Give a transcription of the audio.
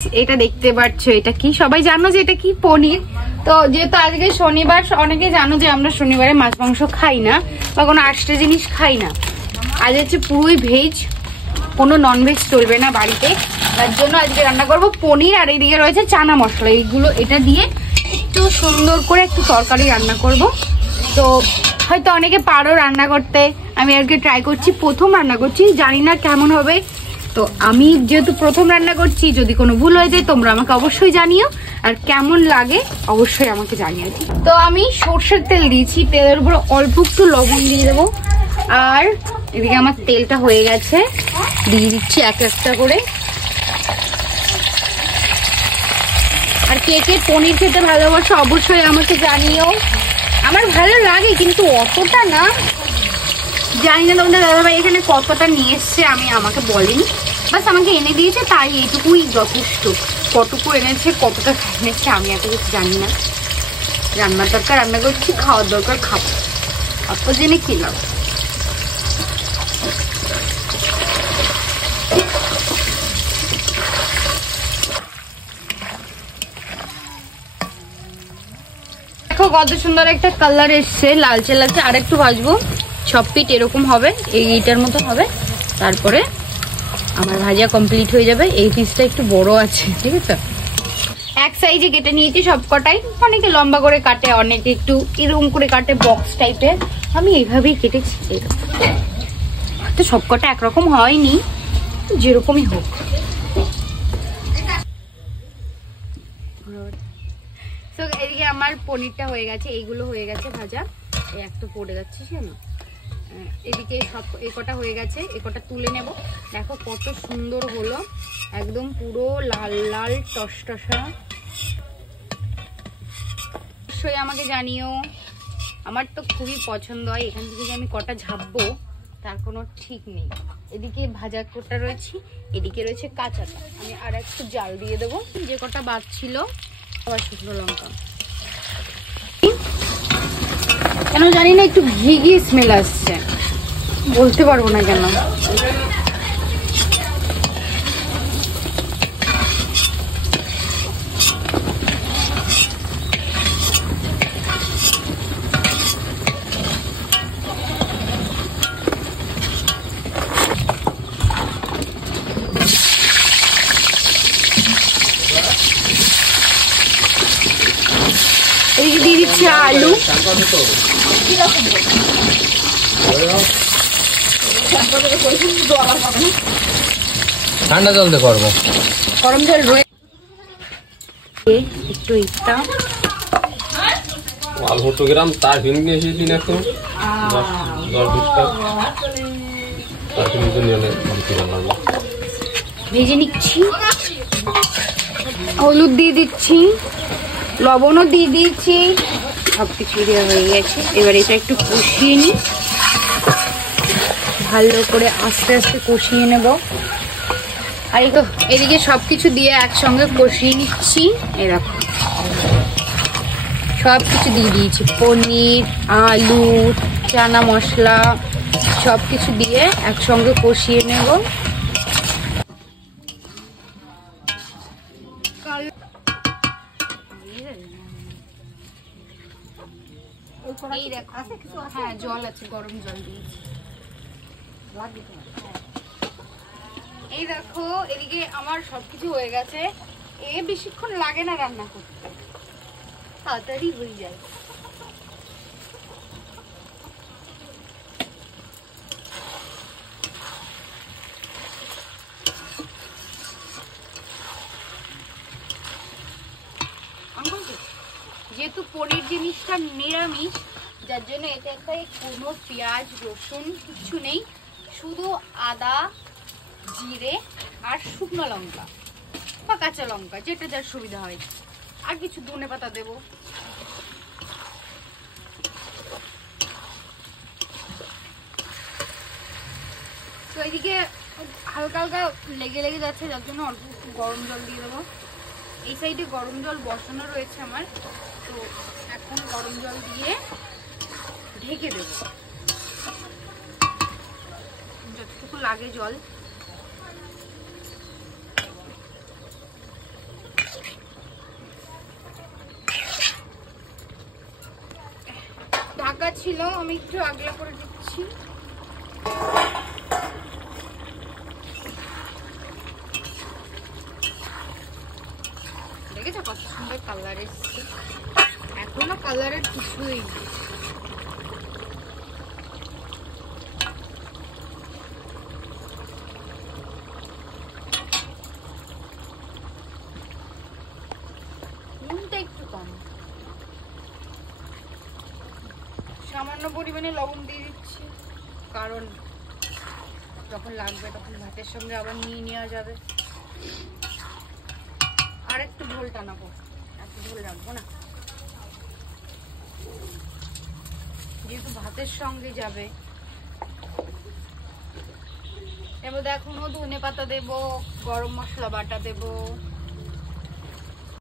এটা দেখতে পাচ্ছ, এটা কি সবাই জানো যে এটা কি? পনির। তো যেহেতু আজকে শনিবার, অনেকে জানো যে আমরা শনিবারে মাছ মাংস খাই না বা কোনো আষ্টা জিনিস খাই না। আজ হচ্ছে পুরোই ভেজ, কোনো ননভেজ চলবে না বাড়িতে। তার জন্য আজকে রান্না করব পনির, আর এইদিকে রয়েছে চানা মশলা। এইগুলো এটা দিয়ে একটু সুন্দর করে একটু তরকারি রান্না করব। তো হয়তো অনেকে পারো রান্না করতে, আমি আজকে ট্রাই করছি, প্রথম রান্না করছি, জানি না কেমন হবে। তো আমি যেহেতু প্রথম রান্না করছি, যদি কোনো ভুল হয়ে যায় তোমরা আমাকে অবশ্যই জানিও, আর কেমন লাগে অবশ্যই আমাকে জানিও। তো আমি সর্ষের তেল দিয়েছি, তেলের উপর অল্প একটু লবণ দিয়ে দেবো। আর এদিকে আমার তেলটা হয়ে গেছে, দিয়ে দিচ্ছি এক একটা করে। আর কে কে পনির খেতে ভালোবাসো অবশ্যই আমাকে জানিও। আমার ভালো লাগে কিন্তু অতটা না। জানি না তোমাদের দাদাভাই এখানে কতটা নিয়ে এসছে, আমাকে বলেনি, বাস আমাকে এনে দিয়েছে, তাই এইটুকুই যথেষ্ট। কতটুকু এনেছে, কতটা এনেছে আমি এত কিছু জানি না। রান্নার দরকার রান্না করছি, খাওয়ার দরকার খাবো, অত জেনে কি লাভ। দেখো কত সুন্দর একটা কালার এসছে, লালচে লালচে। আর একটু ভাজবো, সব পিঠ এরকম হবে, এইটার মতো হবে। তারপরে আমার ভাজা কমপ্লিট হয়ে যাবে। এই পিসটা একটু বড় আছে, ঠিক আছে। এক সাইজে কেটে নিয়েছি সব কটাই। অনেকে লম্বা করে কাটে, অনেকে একটু এরকম করে কাটে বক্স টাইপের। আমি এইভাবেই কেটেছি। তো সব কটা একরকম হয়নি, যেরকমই হোক। এদিকে আমার পনিরটা হয়ে গেছে, এইগুলো হয়ে গেছে ভাজা। এই একটা পড়ে যাচ্ছে, না এদিকে সব এই কটা হয়ে গেছে, এই কটা তুলে নেব। দেখো কত সুন্দর হলো, একদম পুরো লাল লাল টসটসা। অবশ্যই আমাকে জানিও, আমার তো খুবই পছন্দ হয়। এখান থেকে যে আমি কটা ঝাপবো তার কোনো ঠিক নেই। এদিকে ভাজা কোটা রয়েছে, এদিকে রয়েছে কাঁচাটা। আমি আর একটু জাল দিয়ে দেবো। যে কটা বাদ ছিল, আবার শুকনো লঙ্কা। কেন জানি না একটু ঘি ঘি স্মেল আসছে, বলতে পারবো না কেন। এদিকে দিয়ে দিচ্ছি আলু। ঠান্ডা জল দিয়ে করবো, গরম জল রয়েছে একটু। এটা অল্প গ্রাম তার ভিন নিয়ে এসেছি না, এখন 10-20টা তার ভেজে নিচ্ছি। হলুদ দিয়ে দিচ্ছি, লবণও দিয়ে দিয়েছি, সবকিছু দেওয়া হয়ে গেছে। এবার এটা একটু কষিয়ে নিই, ভালো করে আস্তে আস্তে কষিয়ে নেব। আর এই তো এদিকে সবকিছু দিয়ে একসঙ্গে কষিয়ে নিচ্ছি। এরকম সবকিছু দিয়ে দিয়েছি, পনির, আলু, চানা মশলা সবকিছু দিয়ে একসঙ্গে কষিয়ে নেব। হ্যাঁ জল আছে, গরম জল দিয়েছি। এই দেখো এদিকে আমার সবকিছু হয়ে গেছে। বেশিক্ষণ লাগে না রান্না করতে, তাড়াতাড়ি হয়ে যায়। যেহেতু পনির জিনিসটা নিরামিষ, যার জন্য এটাতে কোনো পেঁয়াজ রসুন কিছু নেই, শুধু আদা, জিরে আর শুকনো লঙ্কা বা কাঁচা লঙ্কা, যেটা যার সুবিধা হয়। আর কিছু ধনেপাতা দেবো। তো এদিকে হালকা হালকা লেগে লেগে যাচ্ছে, যার জন্য অল্প একটু গরম জল দিয়ে দেবো। এই সাইডে গরম জল বসানো রয়েছে আমার, তো এখন গরম জল দিয়ে ঢেকে দেবো যতটুকু লাগে জল। ছিল, আমি একটু আগলা করে দিচ্ছি। দেখেছো কত সুন্দর কালার এসছে, এখনো কালারের কিছুই নেই। নুনটা একটু কম, সামান্য পরিমাণে লবণ দিয়ে দিচ্ছি, কারণ যখন লাগবে তখন ভাতের সঙ্গে আবার নিয়ে নেওয়া যাবে। আর একটু ঝোল টানাবো, এত ঝোল রাখবো না, যেহেতু ভাতের সঙ্গে যাবে। এর মধ্যে এখনো ধনে পাতা দেবো, গরম মশলা বাটা দেবো,